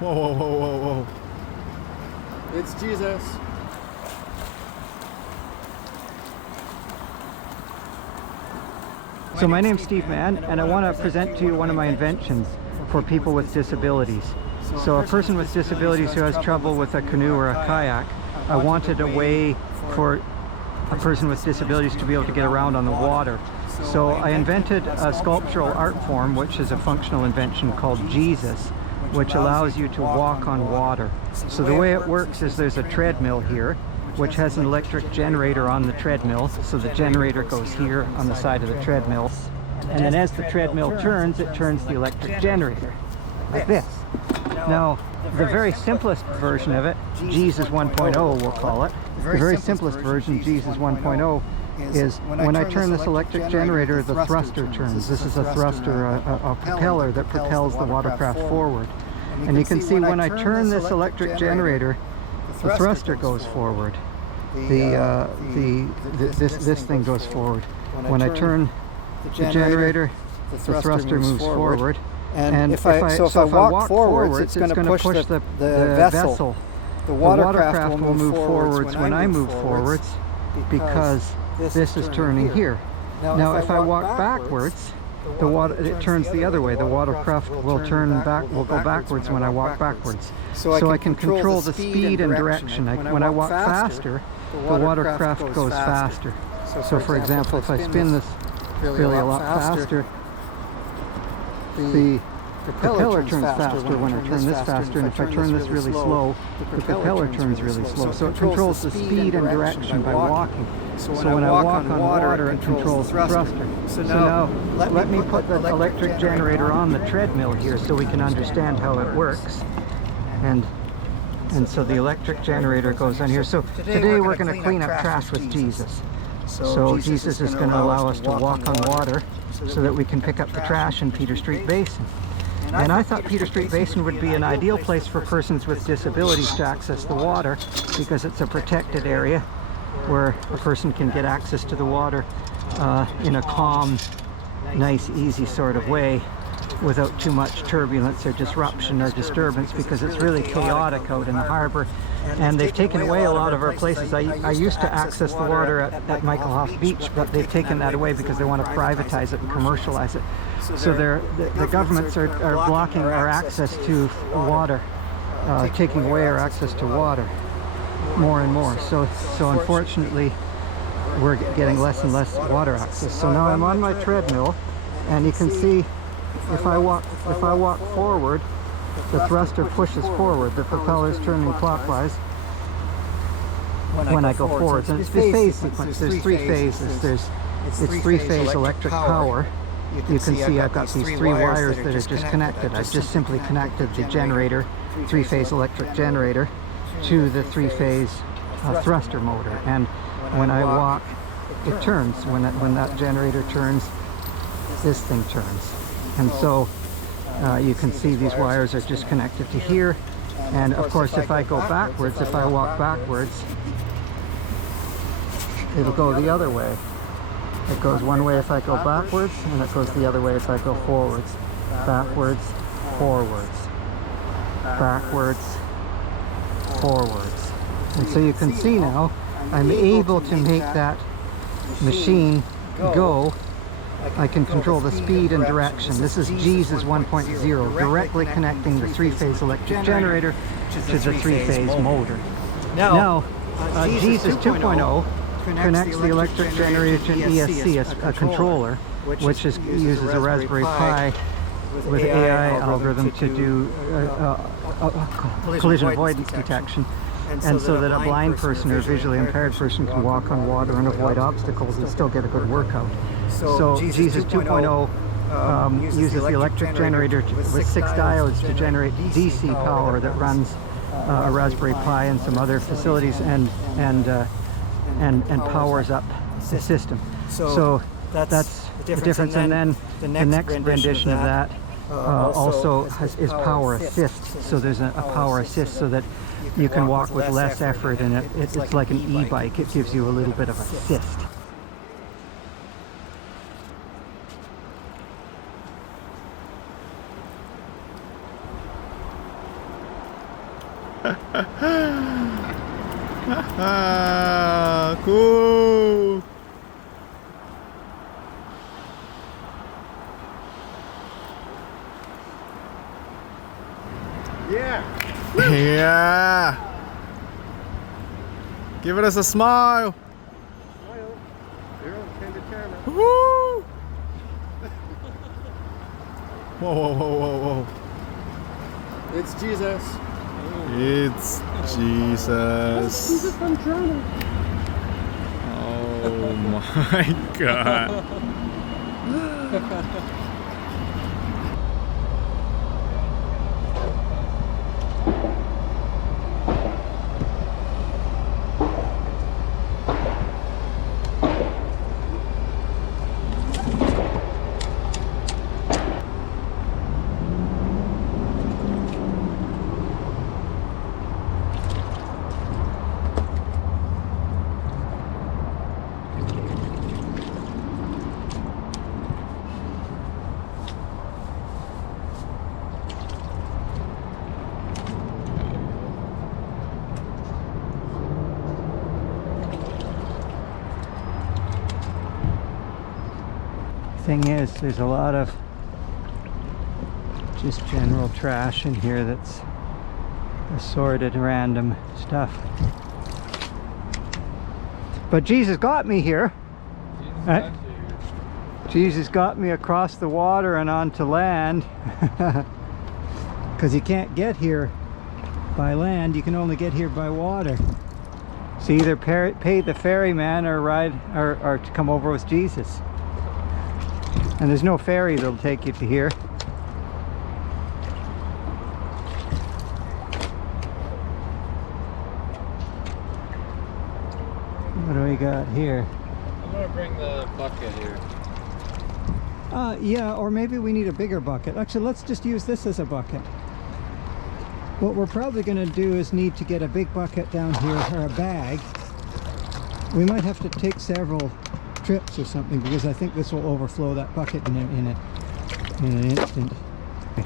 Whoa, whoa, whoa, whoa, whoa. It's Jesus. So my name's Steve Mann, and I want to present to you one of my inventions for people with disabilities. So a person with disabilities who has trouble with a canoe or a kayak, I wanted a way for a person with disabilities to be able to get around on the water. So I invented a sculptural art form, which is a functional invention called Jesus, which allows you to walk on water. So the way it works is there's a treadmill here, which has an electric generator on the treadmill. So the generator goes here on the side of the treadmill. And then as the treadmill turns, it turns the electric generator, like this. Now, the very simplest version of it, Jesus 1.0 we'll call it, the very simplest version, Jesus 1.0, is when I turn this electric generator, the thruster turns. This is a thruster, a propeller that propels the watercraft forward. And you can see when I turn this electric generator, the thruster goes forward. This thing goes forward. When I turn the generator, the thruster moves forward. And if I walk forwards, it's going to push the vessel. The watercraft will move forwards when I move forwards, because this is turning here. Now if I walk backwards, it turns the other way. The watercraft will go backwards when I walk backwards. So I can control the speed and direction. When I walk faster, the watercraft goes faster. So for example, if I spin this really a lot faster, the propeller turns faster when I turn this faster, and if I turn this really slow, the propeller turns really slow. So it controls the speed and direction by walking. So when I walk on water, it controls the thruster. So now let me put the electric generator on the treadmill here so we can understand how it works. And so the electric generator goes on here. So today we're going to clean up trash with Jesus. So Jesus is going to allow us to walk on water so that we can pick up the trash in PeterStreetBasin. And I thought PeterStreetBasin would be an ideal place for persons with disabilities to access the water, because it's a protected area where a person can get access to the water in a calm, nice, easy sort of way without too much turbulence or disruption or disturbance, because it's really chaotic out in the harbor. And they've taken away a lot of our places. I used to access the water at Michael Hoff Beach, but they've taken that away because they want to privatize it and commercialize it. So the governments are blocking our access to water, taking away our access to water more and more. So unfortunately, we're getting less and less water access. So now I'm on my treadmill, and you can see if I walk forward, the thruster pushes forward. The propeller is turning clockwise when I go forwards. And it's the phase sequence. There's three phases. It's three-phase electric power. You can see I've got these three wires that are just connected. I've just simply connected the generator, three-phase electric generator, to the three-phase thruster motor. And when I walk, it turns. When that generator turns, this thing turns. And so you can see these wires are just connected to here. And of course, if I go backwards, if I walk backwards, it'll go the other way. It goes one way if I go backwards, and it goes the other way if I go forwards. Backwards, forwards. Backwards, forwards. And so you can see now, I'm able to make that machine go. I can control the speed and direction. This is Jesus 1.0, directly connecting the three-phase electric generator to the three-phase motor. Now, Jesus 2.0 connects the electric generator to an ESC, a controller, which uses a Raspberry Pi with AI algorithm to do collision avoidance detection. And so that a blind person or a visually impaired person can walk on water and avoid obstacles and still get a good workout. So Jesus 2.0 uses the electric generator with 6 diodes to generate DC power that runs a Raspberry Pi and some other facilities and powers up the system. So that's the difference. And then the next rendition of that also is power assist. So there's a power assist so that you can walk with less effort, and it's like an e-bike. It gives you a little bit of assist. Cool. Yeah. Yeah. Give us a smile. You're kind of determined. Woo. Whoa, whoa, whoa, whoa, whoa. It's Jesus. It's Jesus. Jesus from Toronto. Oh my God. Thing is, there's a lot of just general trash in here that's assorted random stuff. But Jesus got me here. Jesus got me across the water and onto land. Because you can't get here by land, you can only get here by water. So either pay the ferryman or ride or to come over with Jesus. And there's no ferry that'll take you to here. What do we got here? I'm gonna bring the bucket here. Yeah, or maybe we need a bigger bucket. Actually, let's just use this as a bucket. What we're probably going to do is need to get a big bucket down here, or a bag. We might have to take several trips or something, because I think this will overflow that bucket in an instant.